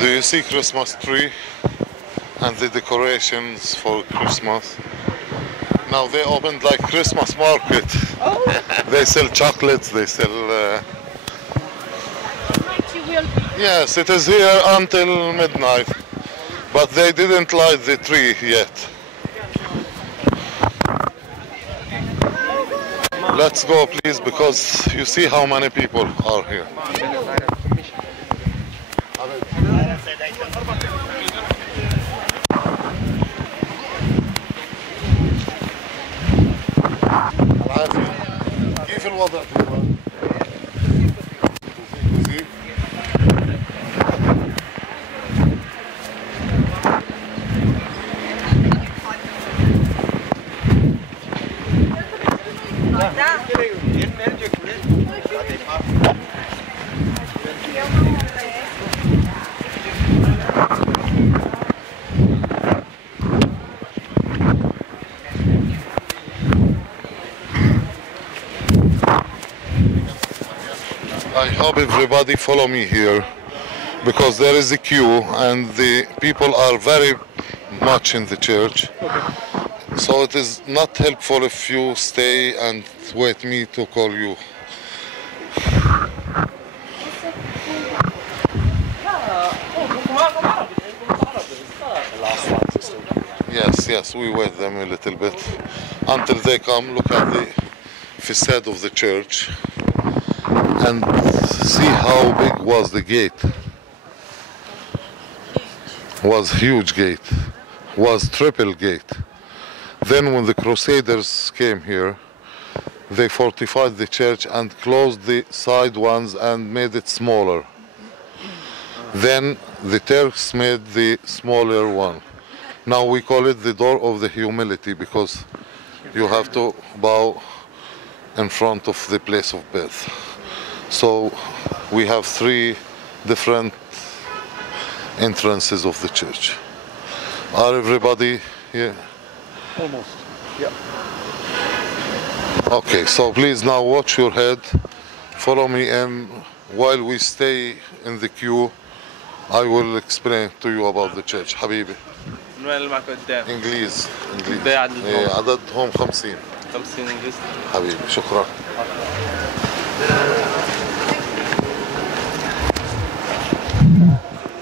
Do you see Christmas tree and the decorations for Christmas? Now they opened like Christmas market. Oh. They sell chocolates, they sell... Yes, it is here until midnight, but they didn't light the tree yet. Let's go please, because you see how many people are here. كيف الوضع؟ I hope everybody follow me here, because there is a queue and the people are very much in the church. So it is not helpful if you stay and wait me to call you. Yes, we wait them a little bit until they come. Look at the facade of the church and see how big was the gate. Was huge gate, was triple gate. Then when the Crusaders came here, they fortified the church and closed the side ones and made it smaller. Then the Turks made the smaller one. Now we call it the door of the humility, because you have to bow in front of the place of birth. So we have 3 different entrances of the church. Are everybody here? Almost, yeah. Okay, so please now watch your head. Follow me in. While we stay in the queue, I will explain to you about the church. حبيبي. من اللي معك قدام؟ إنجليز. ده عددهم؟ عددهم 50. 50 إنجليز. حبيبي شكرا.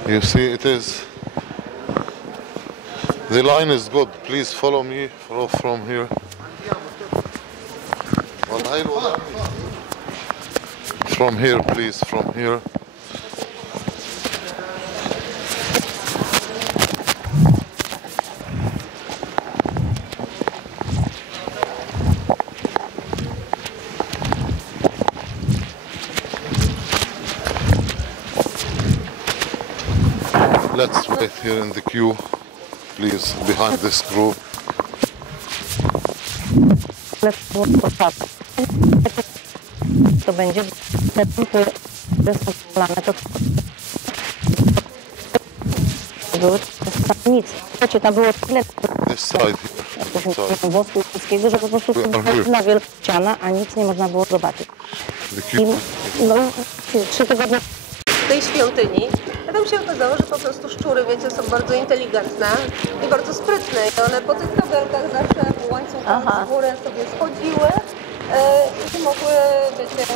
You see, it is, the line is good. Please follow me from here. From here, please, from here. Let's wait here in the queue, please, behind this group. To będzie nic. Tam było tyle wosku wszystkiego, że po prostu na wielka, a nic nie można było zobaczyć. I, no, 3 tygodnie W tej świątyni, a tam się okazało, że po prostu szczury, wiecie, są bardzo inteligentne i bardzo sprytne. I one po tych kabelkach zawsze łańcuchami z góry sobie schodziły i mogły, wiecie,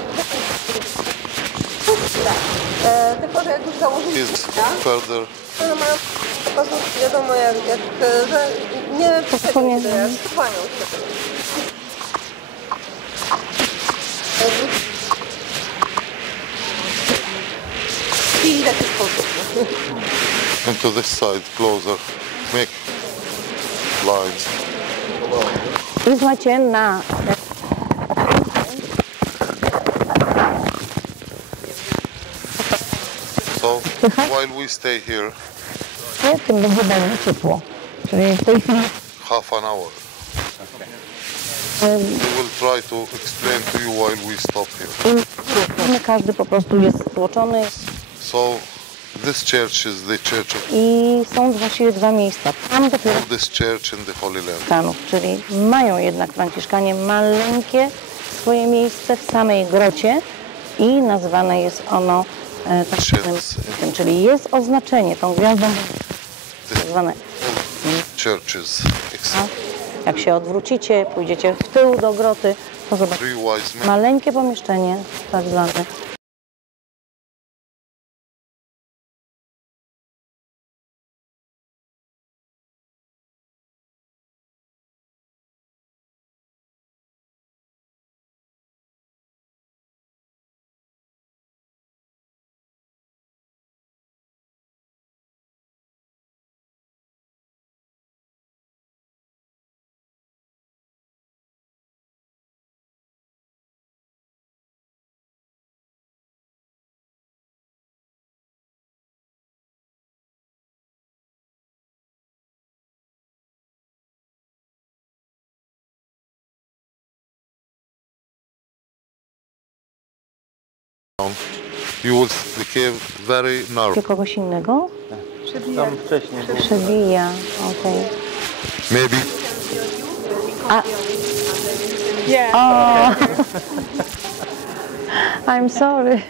tylko że jak już założyli to mają paznokcie, wiadomo jak że nie przychodzą się, schowają się. I taki sposób. Into this side, closer. Make lines. I słuchajcie, na... So, while we stay here, tym będzie bardzo ciepło. Czyli w tej chwili... half an hour. We will try to explain to you while we stop here. Każdy po prostu jest stłoczony. So, this church is the church of... I są właściwie 2 miejsca. Tam dopiero... this church in the Holy Land. Stanów, czyli mają jednak Franciszkanie maleńkie swoje miejsce w samej grocie i nazwane jest ono czyli jest oznaczenie tą gwiazdą tak zwane. Churches. Jak się odwrócicie, pójdziecie w tył do groty, to zobaczycie maleńkie pomieszczenie, tak zwane. You will see the cave very narrow. Kogoś innego? Tam wcześniej. Przebija, okej. Maybe Oh. I'm sorry.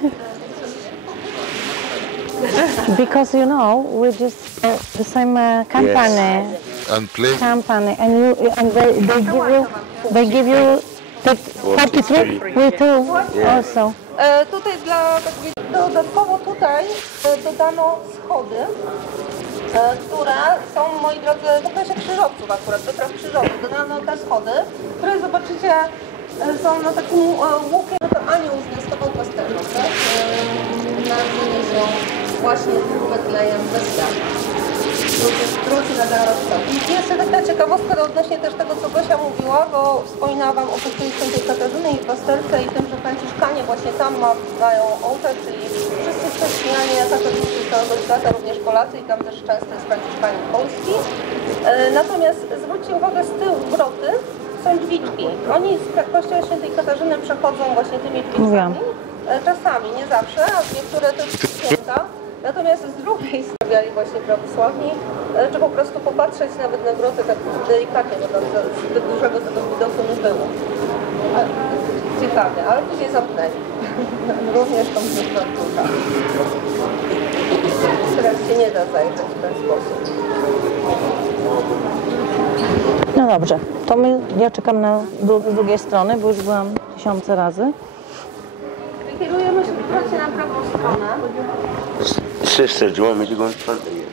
Because you know, we're just the same company. and play. Company, and they give you the 43. We too also. Tutaj dodatkowo tutaj dodano schody, które są, moi drodzy, w okresie krzyżowców akurat, wypraw krzyżowych. Dodano te schody, które zobaczycie są na takim łukiem, to anioł zwiastował pasterzom, tak? Narodzeni są właśnie z Betlejem Mesjasza. Wróci na zarodca. I jeszcze taka ciekawostka odnośnie też tego, co Gosia mówiła, bo wspominała Wam o kościele Świętej Katarzyny i pasterce i tym, że Franciszkanie właśnie tam mają ołtarz, czyli wszyscy chrześcijanie katolicy z całego świata, również Polacy i tam też często jest Franciszkanin polski. Natomiast zwróćcie uwagę, z tyłu groty są drzwiczki. Oni z kościoła Świętej Katarzyny przechodzą właśnie tymi drzwiczkami. Czasami, nie zawsze, a niektóre też święta. Natomiast z drugiej stawiali właśnie prawosławni, czy po prostu popatrzeć nawet na grotę tak delikatnie, bo tam zbyt dużego tego widoku nie było. Ciekawie, ale później zamknęli. Również tą infrastrukturę. Teraz się nie da zajrzeć w ten sposób. No dobrze, to ja czekam z drugiej strony, bo już byłam tysiące razy. Kierujemy się w na prawą stronę. Sister, do you want me to go in front of you?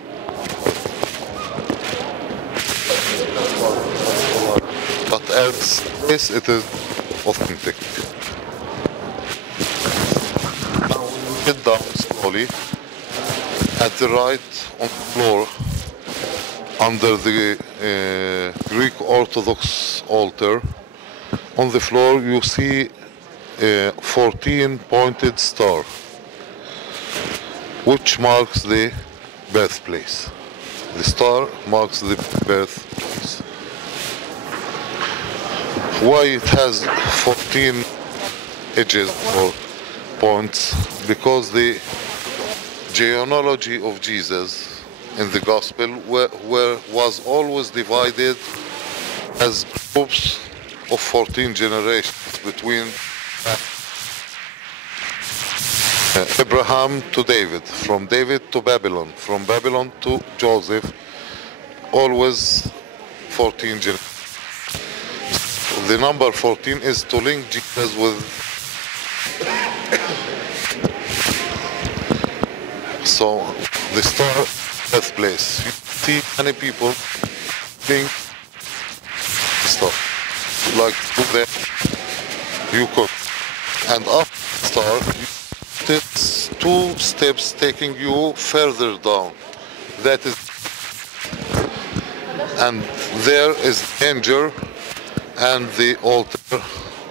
But as this, it is authentic. Now we get down slowly. At the right on the floor, under the Greek Orthodox altar, on the floor you see a 14-pointed star, which marks the birthplace. The star marks the birthplace. Why it has 14 edges or points? Because the genealogy of Jesus in the gospel was always divided as groups of 14 generations between Abraham to David, from David to Babylon, from Babylon to Joseph, always 14 generations. The number 14 is to link Jesus with. So the star birthplace. You see many people think the star, like to them you could, and after the star, it's 2 steps taking you further down. That is, and there is manger and the altar,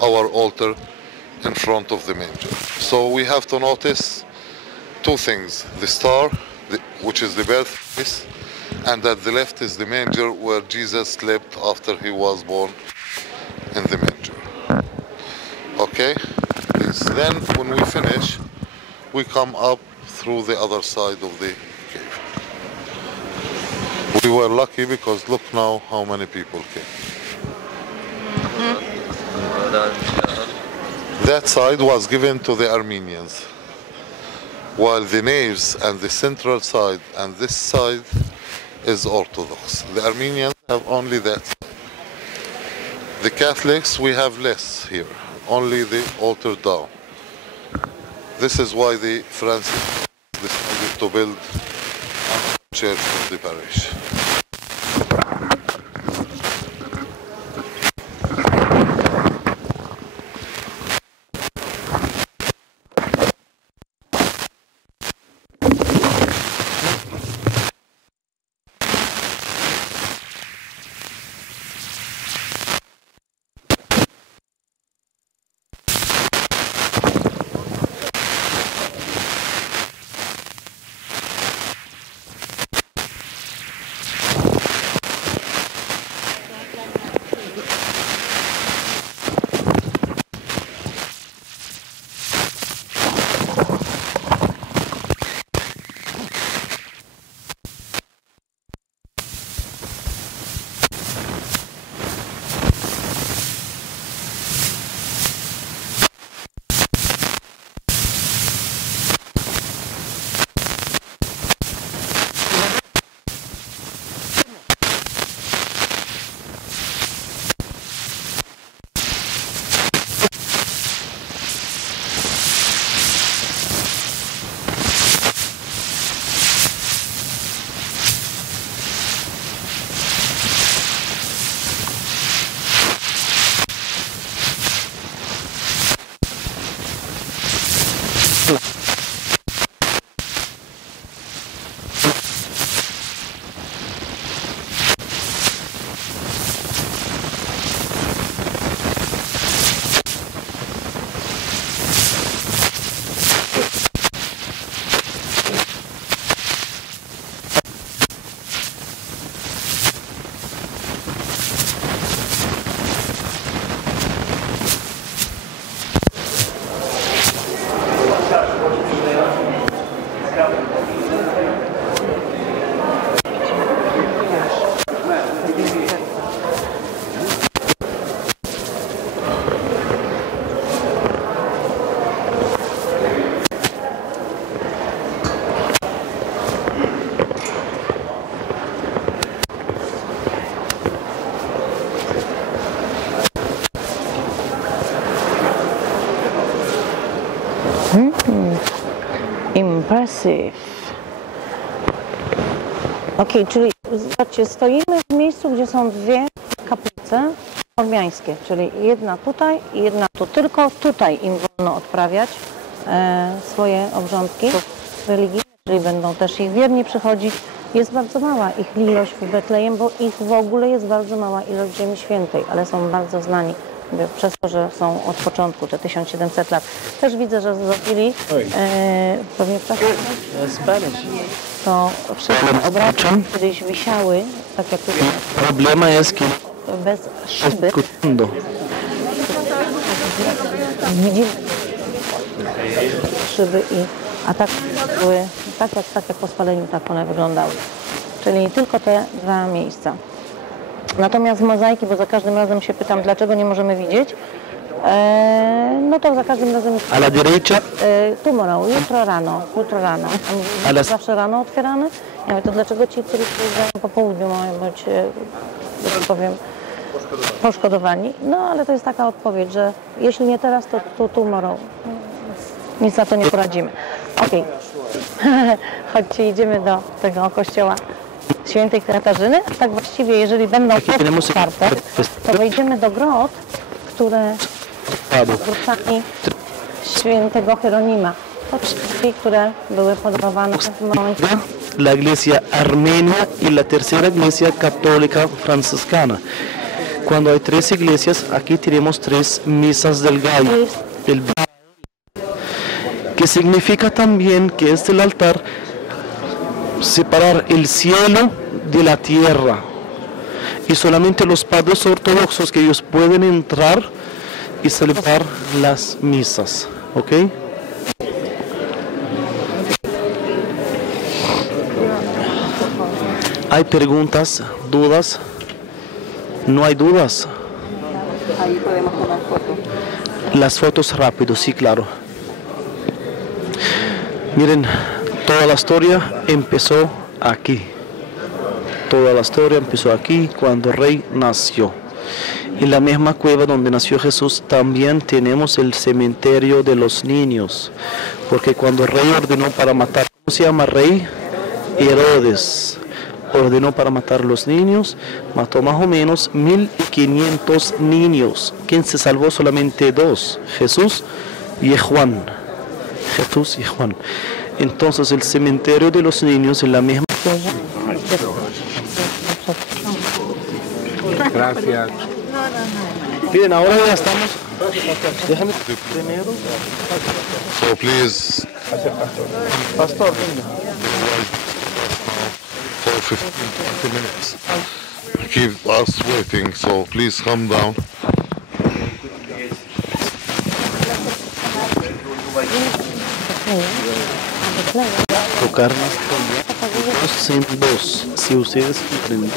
our altar, in front of the manger. So we have to notice 2 things: the star, which is the birthplace, and at the left is the manger where Jesus slept after he was born in the manger. Okay? Then when we finish, we come up through the other side of the cave. We were lucky because look now how many people came. That side was given to the Armenians. while the naves and the central side and this side is Orthodox. The Armenians have only that side. The Catholics, we have less here, only the altar down. This is why the Francis decided to build a church for the parish. Impressive. Ok, czyli zobaczcie, stoimy w miejscu, gdzie są dwie kaplice ormiańskie, czyli jedna tutaj i jedna tu. Tylko tutaj im wolno odprawiać swoje obrządki religijne, czyli będą też ich wierni przychodzić. Jest bardzo mała ich ilość w Betlejem, bo ich w ogóle jest bardzo mała ilość Ziemi Świętej, ale są bardzo znani przez to, że są od początku, te 1700 lat. Też widzę, że zrobili pewnie w czasie to wszystkie obrazy kiedyś wisiały, tak jak tutaj. Problema jest que Bez szyby. Widzimy szyby a tak były, tak jak po spaleniu, tak one wyglądały. Czyli tylko te dwa miejsca. Natomiast mozaiki, bo za każdym razem się pytam, dlaczego nie możemy widzieć, no to za każdym razem... A la derecha? Tomorrow, jutro rano. Ale zawsze rano otwierane? Ja mówię, to dlaczego ci, którzy przyjeżdżają po południu, mają być, że tak powiem, poszkodowani? No ale to jest taka odpowiedź, że jeśli nie teraz, to tomorrow. Nic na to nie poradzimy. Okej. Chodźcie, idziemy do tego kościoła Świętej Katarzyny. Tak właściwie, jeżeli będą otwarte, to wejdziemy do grot, które grotami Świętego Hieronima. To drzwi, które były podarowane w momencie. La Iglesia Armenia y la tercera Iglesia Católica Franciscana. Cuando hay tres iglesias, aquí tenemos tres misas del gallo. Que significa también que es el altar separar el cielo de la tierra y solamente los padres ortodoxos que ellos pueden entrar y celebrar las misas, ¿ok? ¿Hay preguntas, dudas? No hay dudas. Ahí podemos tomar fotos. Las fotos rápido, sí, claro. Miren, toda la historia empezó aquí. Toda la historia empezó aquí cuando el rey nació. En la misma cueva donde nació Jesús también tenemos el cementerio de los niños, porque cuando el rey ordenó para matar, ¿cómo se llama rey? Herodes. Ordenó para matar los niños, mató más o menos 1500 niños. ¿Quién se salvó? Solamente dos, Jesús y Juan. Jesús y Juan. Entonces el cementerio de los niños en la misma... Gracias. Miren, ahora ya estamos. Déjame primero. So please, Pastor, venga. for 15 minutes. Keep us waiting, so please come down. Tocarnos en voz, si ustedes quieren.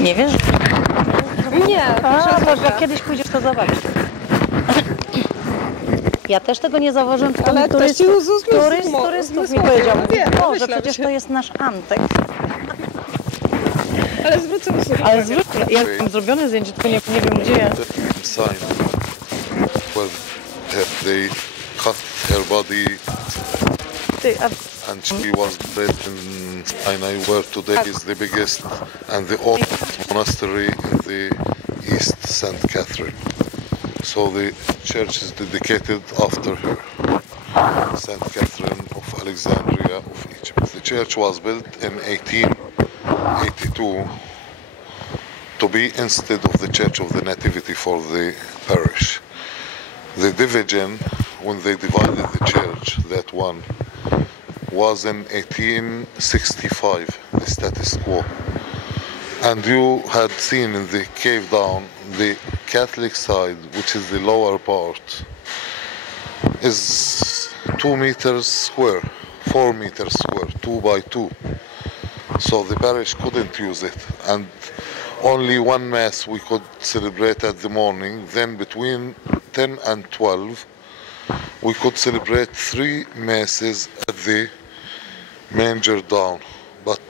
Nie wiesz? Nie, Jak kiedyś pójdziesz, to zobaczysz. Ja też tego nie zauważyłem, tylko ale któryś ktoś z turystów mi powiedział. Wiem, Boże, myślałam przecież się. to jest nasz Antek. Ale zwrócę uwagę. Ale zwróć, ja mam zrobione zdjęcie, tylko nie wiem gdzie. Sign where they cut her body Ty, a and she was buried in Sinai, where today is the biggest and the oldest monastery in the East, St. Catherine. So the church is dedicated after her, St. Catherine of Alexandria of Egypt. The church was built in 1882 to be instead of the Church of the Nativity for the parish. The division, when they divided the church, that one, was in 1865, the status quo. And you had seen in the cave down, the Catholic side, which is the lower part, is 2 meters square, 4 meters square, 2 by 2. So the parish couldn't use it. And only one mass we could celebrate at the morning. Then between 10 and 12, we could celebrate 3 masses at the manger down, but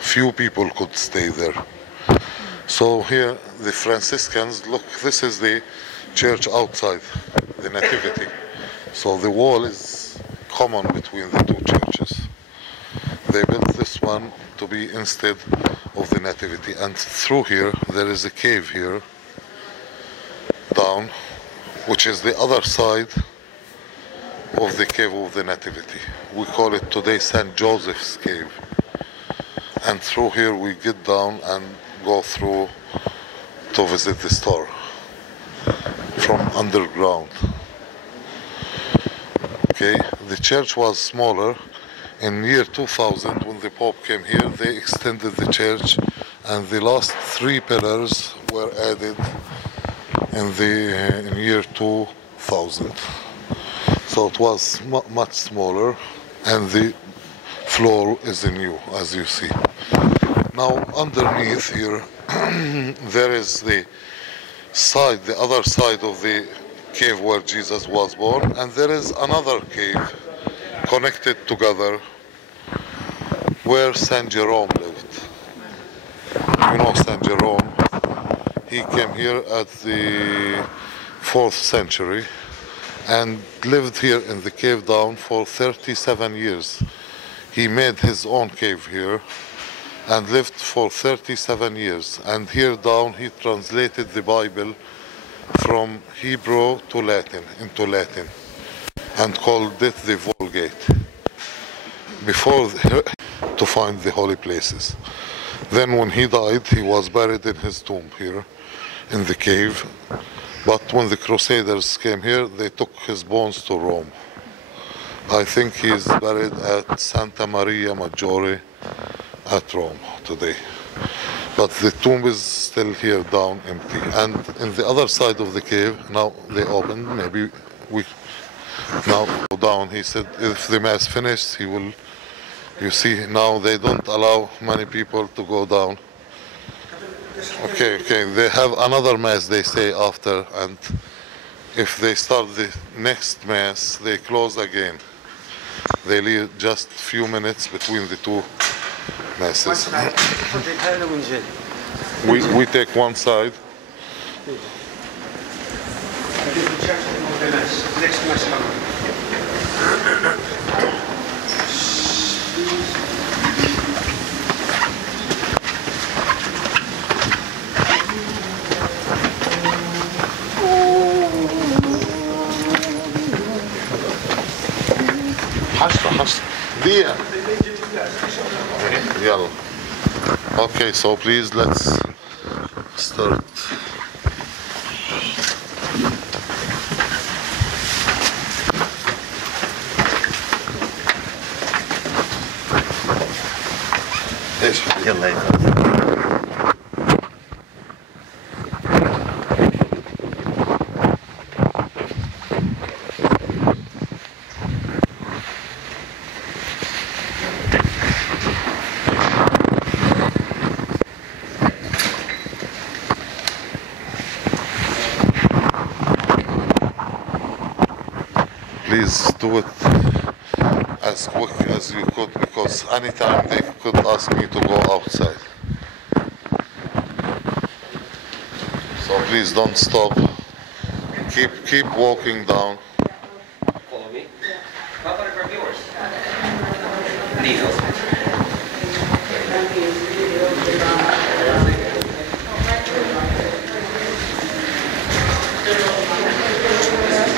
few people could stay there. So here the Franciscans, look, this is the church outside, the Nativity. So the wall is common between the two churches. They built this one to be instead of the Nativity, and through here there is a cave here down, which is the other side of the cave of the Nativity. We call it today St. Joseph's Cave. And through here we get down and go through to visit the store from underground. Okay, the church was smaller. In year 2000, when the Pope came here, they extended the church, and the last 3 pillars were added in year 2000. So it was much smaller, and the floor is new, as you see. Now underneath here, there is the side, the other side of the cave where Jesus was born, and there is another cave connected together where Saint Jerome lived. You know Saint Jerome, he came here at the 4th century and lived here in the cave down for 37 years. He made his own cave here and lived for 37 years. And here down he translated the Bible from Hebrew to Latin, into Latin. and called it the Vulgate, before to find the holy places. Then when he died, he was buried in his tomb here in the cave. But when the Crusaders came here, they took his bones to Rome. I think he is buried at Santa Maria Maggiore at Rome today. But the tomb is still here down empty. And in the other side of the cave, now they opened, maybe we now go down. He said if the mass finished, he will, you see, now they don't allow many people to go down. Okay, they have another mass, they say, after, and if they start the next mass, they close again. They leave just a few minutes between the two masses. We take one side. Dia. Yalla. Okay, so please let's start. يلا Please do it as quick as you could, because anytime they could ask me to go outside. So please don't stop. Keep walking down. Follow me. How about I grab yours? Needles.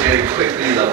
Very quickly low.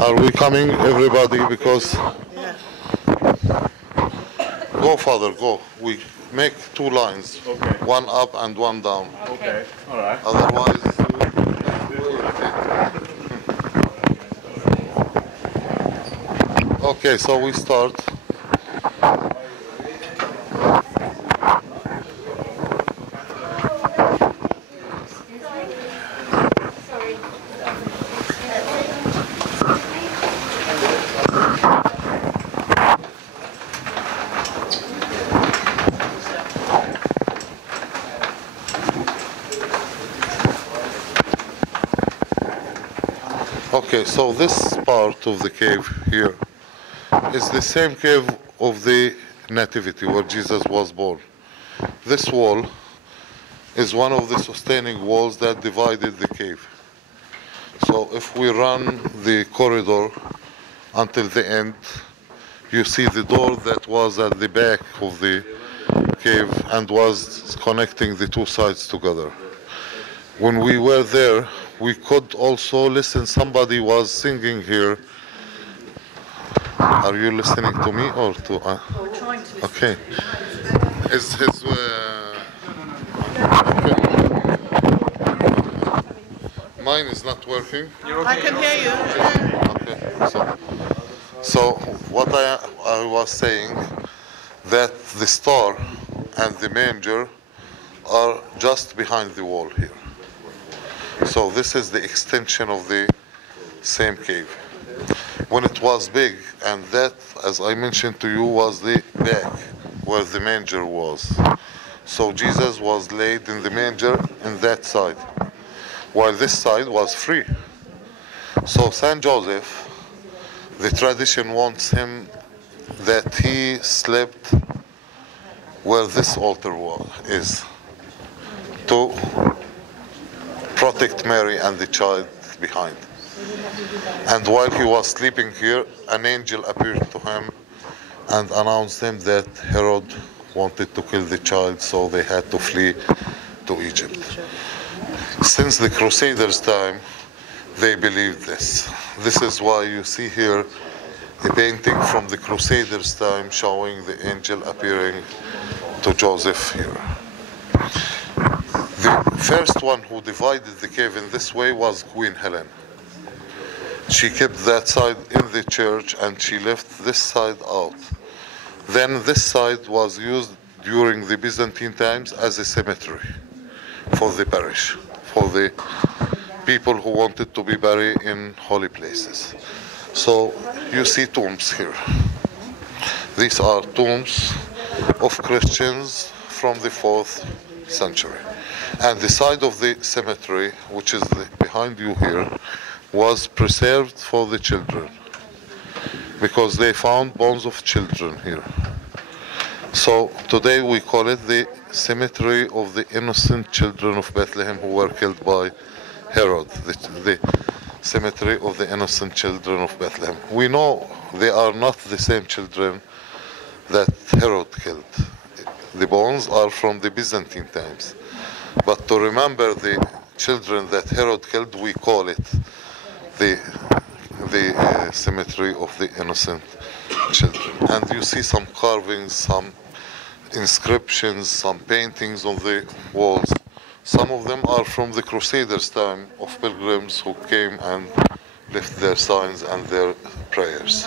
Are we coming, everybody? Because go, Father, go. We make two lines, okay. One up and one down. Okay, all right. Otherwise, okay. So we start. Okay, so this part of the cave here is the same cave of the Nativity where Jesus was born. This wall is one of the sustaining walls that divided the cave. So if we run the corridor until the end, you see the door that was at the back of the cave and was connecting the two sides together. When we were there, we could also listen. Somebody was singing here. Are you listening to me or to? We're trying to listen. Okay. Is his mine is not working? I can hear you. Okay. So what I was saying, that the star and the manger are just behind the wall here. So this is the extension of the same cave. When it was big, and that, as I mentioned to you, was the back where the manger was. So Jesus was laid in the manger in that side, while this side was free. So Saint Joseph, the tradition wants him that he slept where this altar is, to protect Mary and the child behind. And while he was sleeping here, an angel appeared to him and announced him that Herod wanted to kill the child, so they had to flee to Egypt. Since the Crusaders' time, they believed this. This is why you see here a painting from the Crusaders' time showing the angel appearing to Joseph here. The first one who divided the cave in this way was Queen Helen. She kept that side in the church and she left this side out. Then this side was used during the Byzantine times as a cemetery for the parish, for the people who wanted to be buried in holy places. So you see tombs here. These are tombs of Christians from the 4th century. And the side of the cemetery, which is behind you here, was preserved for the children, because they found bones of children here. So today we call it the cemetery of the innocent children of Bethlehem who were killed by Herod, the cemetery of the innocent children of Bethlehem. We know they are not the same children that Herod killed. The bones are from the Byzantine times. But to remember the children that Herod killed, we call it the cemetery of the innocent children. And you see some carvings, some inscriptions, some paintings on the walls. Some of them are from the Crusaders' time, of pilgrims who came and left their signs and their prayers.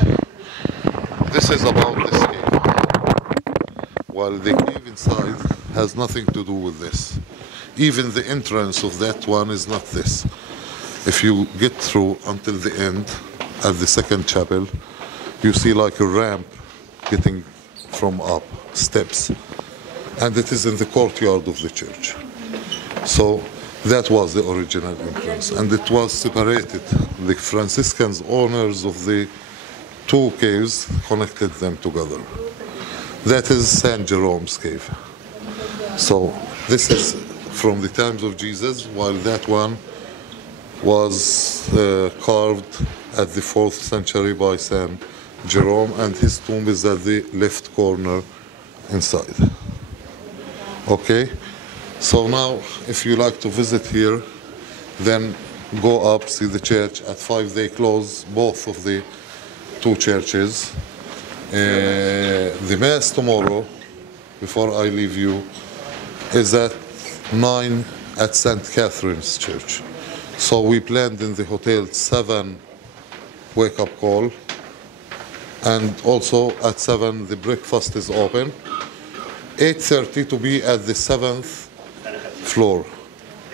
This is about this cave. While the cave inside has nothing to do with this. Even the entrance of that one is not this. If you get through until the end, at the second chapel, you see like a ramp getting from up, steps. And it is in the courtyard of the church. So that was the original entrance. And it was separated. The Franciscans, owners of the two caves, connected them together. That is Saint Jerome's cave. So this is from the times of Jesus, while that one was carved at the 4th century by Saint Jerome, and his tomb is at the left corner inside. Okay, so now if you like to visit here, then go up, see the church. At 5 they close both of the two churches. The Mass tomorrow, before I leave you, is at 9 at St. Catherine's Church. So we planned in the hotel 7 wake-up call, and also at 7 the breakfast is open. 8:30 to be at the 7th floor.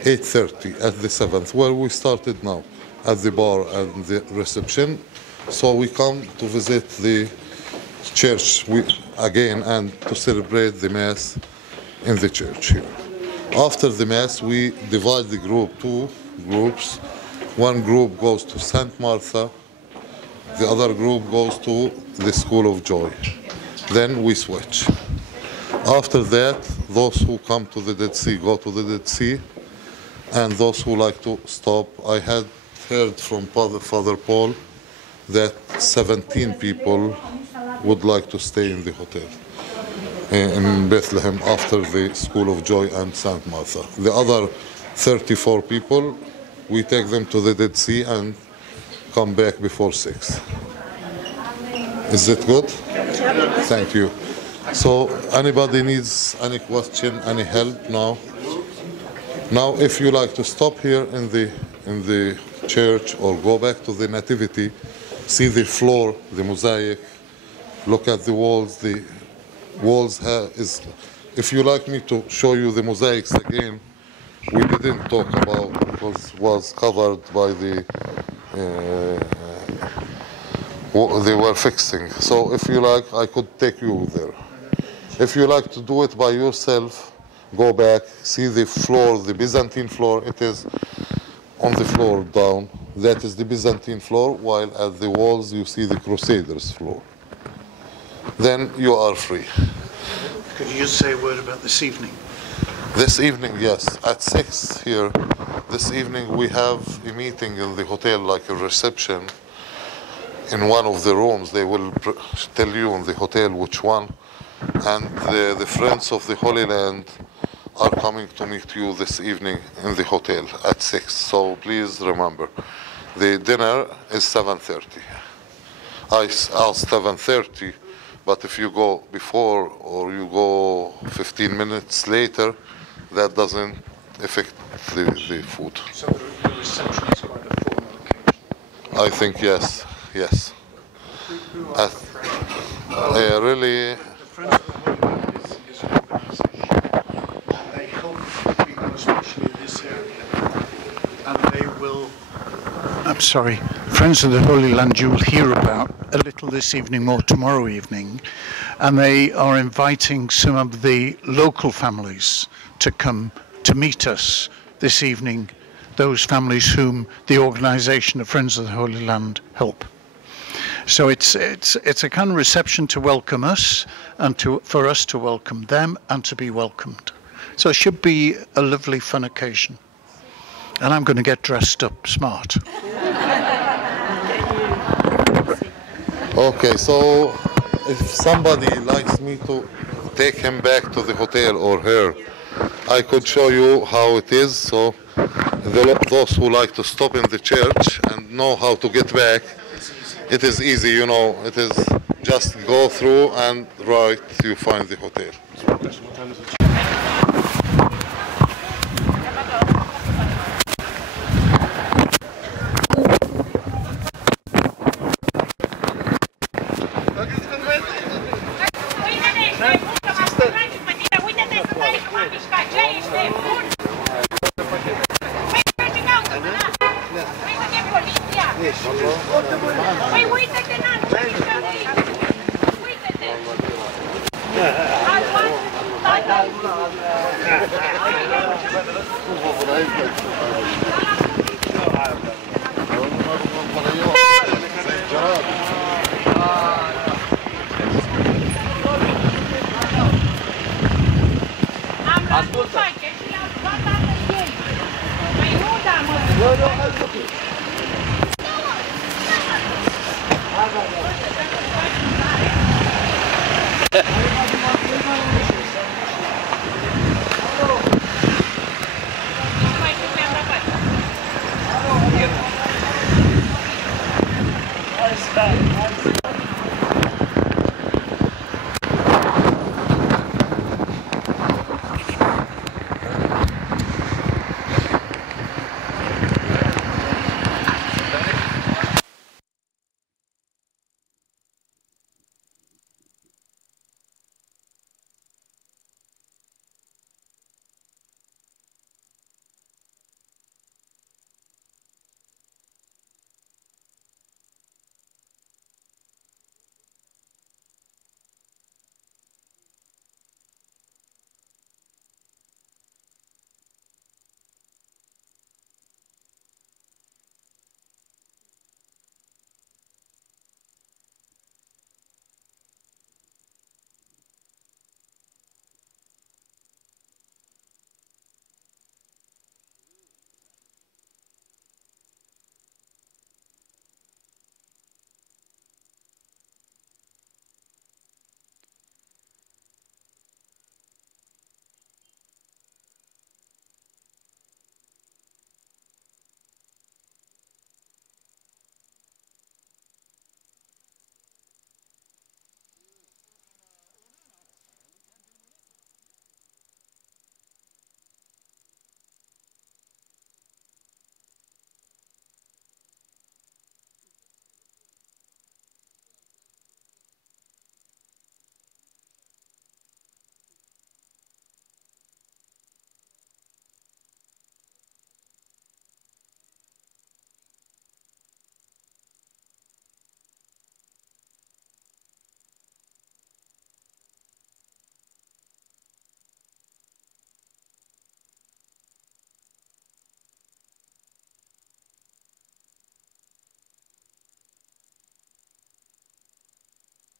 8:30 at the 7th, where we started now, at the bar and the reception. So we come to visit the church again and to celebrate the Mass in the church here. After the Mass, we divide the group, 2 groups. One group goes to St. Martha, the other group goes to the School of Joy. Then we switch. After that, those who come to the Dead Sea go to the Dead Sea, and those who like to stop, I had heard from Father Paul that 17 people would like to stay in the hotel in Bethlehem after the School of Joy and St. Martha. The other 34 people, we take them to the Dead Sea and come back before 6. Is it good? Thank you. So anybody needs any question, any help now? Now, if you like to stop here in the church or go back to the Nativity, see the floor, the mosaic, look at the walls. The walls is. If you like me to show you the mosaics again, we didn't talk about because it was covered by the. They were fixing. So if you like, I could take you there. If you like to do it by yourself, go back, see the floor, the Byzantine floor. It is on the floor down. That is the Byzantine floor, while at the walls you see the Crusaders' floor. Then you are free. Could you just say a word about this evening? This evening, yes, at 6 here. This evening we have a meeting in the hotel, like a reception. In one of the rooms, they will tell you in the hotel which one. And the friends of the Holy Land are coming to meet you this evening in the hotel at 6. So please remember, the dinner is 7:30. I asked 7:30, but if you go before or you go 15 minutes later, that doesn't affect the food. So the reception is quite a formal occasion? I think yes, yes. Really. The Friends of the Holy Land is an organisation. They help people, especially in this area, and they will. I'm sorry, Friends of the Holy Land you will hear about a little this evening or tomorrow evening, and they are inviting some of the local families to come to meet us this evening, those families whom the organisation of Friends of the Holy Land help. So it's a kind of reception to welcome us and for us to welcome them and to be welcomed. So it should be a lovely, fun occasion. And I'm going to get dressed up smart. Okay, so if somebody likes me to take him back to the hotel or her, I could show you how it is. So those who like to stop in the church and know how to get back, it is easy, you know. It is just go through and right, you find the hotel. Ascultă!